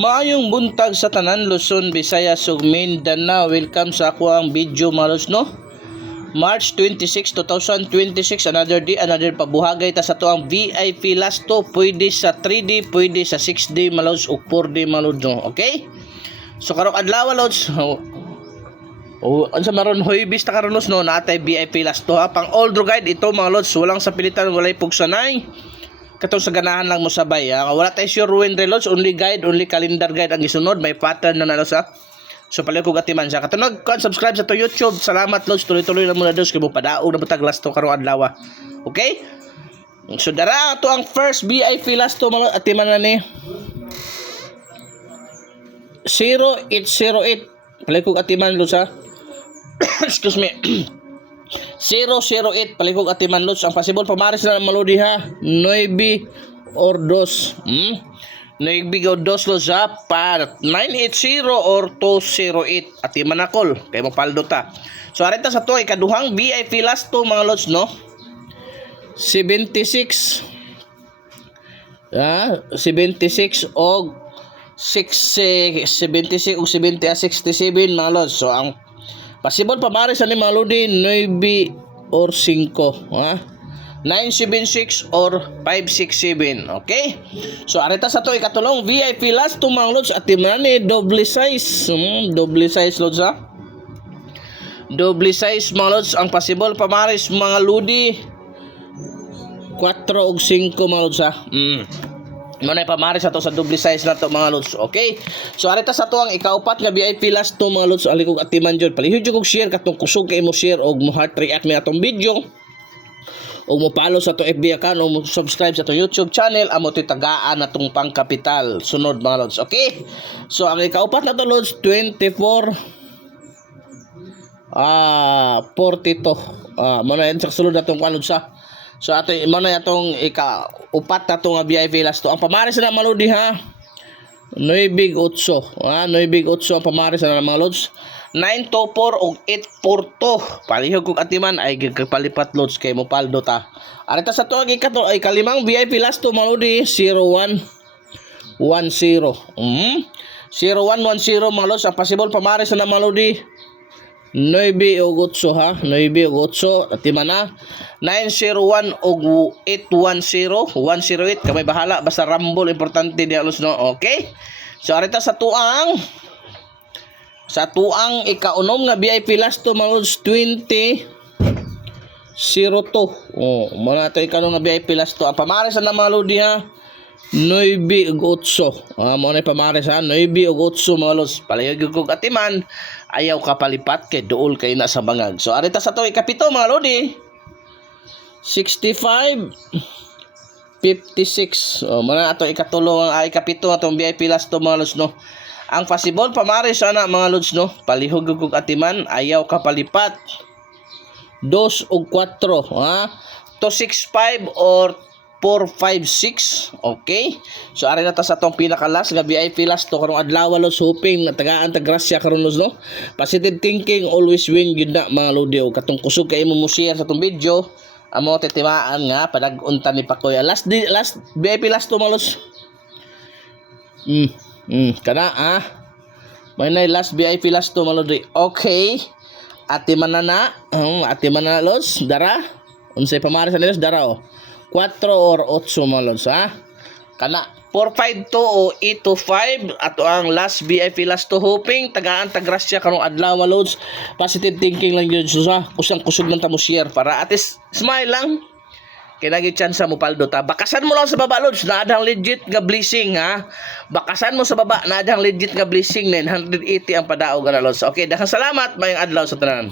Maayong buntag sa tanan, Luzon, Visayas ug Mindanao. Welcome sa ako ang video mga lods, no? March 26, 2026, another day, another pabuhagay ta sa to ang VIP last to. Pwede sa 3D, pwede sa 6D mga lods ug 4D mga lods, no? Okay? So karong adlaw lods, unsa maron hoybis ta karon lods, no? Natay VIP last to ha. Pang all guide ito mga lods, walang sapilitan, walay pugsanay. Katong sa ganahan lang mo sabay ha. Wala tayo sure ruin reloads, only guide, only calendar guide ang isunod, may pattern na nalos ha. So pala ko gatiman siya. Katunog kon subscribe sa to YouTube. Salamat lods, tuloy-tuloy na muna dos kay mo padaog na butag last to karong adlaw. Okay? So dara to ang first VIP last to mga atiman na ni 0808. Pala ko atiman lods ha. Excuse me. 008 palikog atiman lods. Ang possible pamaris na malodi ha 9 or 2 9 or 2 lods ha pa 980 or 208 atiman na call kay mapaldo ta. So arita sa to ikaduhang VIP last to mga lods, no? 76 og 76 og 70 a 67 mga lods. So ang possible pamaris ani mga lodi 9 or 5 ha 976 or 567. Okay, so arita sa to ikatulong VIP last to mga lods at timani double size lods ha, double size mga lods. Ang possible pamaris mga lodi 4 og 5 mga lods ha. Manay pamaris ato sa double size na to mga lods. Okay, so arita sa to ang ikaupat nga VIP last to mga lods. Alikog atiman jud palihog jud kog share katong kusog kay mo share og mo heart react ni atong video og mo follow sa to FB account o mo subscribe sa to YouTube channel. Amo ti tagaan natong pangkapital sunod mga lods. Okay, so ang ikaupat na to lods 24 42 muna yan sa sulod natong lods ha. So ato man na atong ikaupat na itong VIP last to. Ang pamaris na malodi ha 9-8 ha 9-8 ang pamaris na mga lods. 924 og 842 palihog kog atiman ay gagpalipat lods kay mo paldo ta. Arita sa to ang ikato ay kalimang VIP last to malodi 0110 0110 mga lods. Ang possible pamaris na malodi 9 og 8 ha 9 og 8 atiman na 901 og 810 108 kamay bahala basta rumble importante di alos, no? Okay, so arita sa tuang ikaunom nga VIP last to mga lods 2002 muna ito ikanom nga VIP last to. Ang pamaris na mga lodi ha 9 og 8 muna pamaris ha 9 og 8 mga lods. Palayag kog atiman ayaw kapalipat kay duol kay na sa bangag. So arita sa to ikapito mga lodi 65 56 muna ato ikatulong ang ikapito atong VIP last to mga lods, no? Ang possible pamaris ana mga lods, no? Palihog kog atiman ayaw kapalipat 2 og 4 ha 265 or 456. Okay, so ari na ta sa tong pinakalas nga VIP last to karong adlaw lods. Hoping na tagaan ta grasya karon lods, no? Positive thinking always win gyud na mga lodi. Og katong kusog kay mo share sa tong video amo titimaan nga padag-unta ni Pakoy. Last VIP last to mga lods. Kana may na last VIP last to mga lodi. Okay, atiman na lods. Dara unsay pamaris sa lods dara 4 or 8 mga lods ha. Kana 452 o 825 ato ang last VIP last to. Hoping tagaan tagrasya karong adlaw mga lods. Positive thinking lang yun sa kusang-kusog man ta mo share para at least smile lang kay nagi chance mo paldo ta. Bakasan mo lang sa baba lods na adang legit nga blessing ha. Bakasan mo sa baba na adang legit nga blessing 980 ang padaog na lods. Okay, daghang salamat mayong adlaw sa tanan.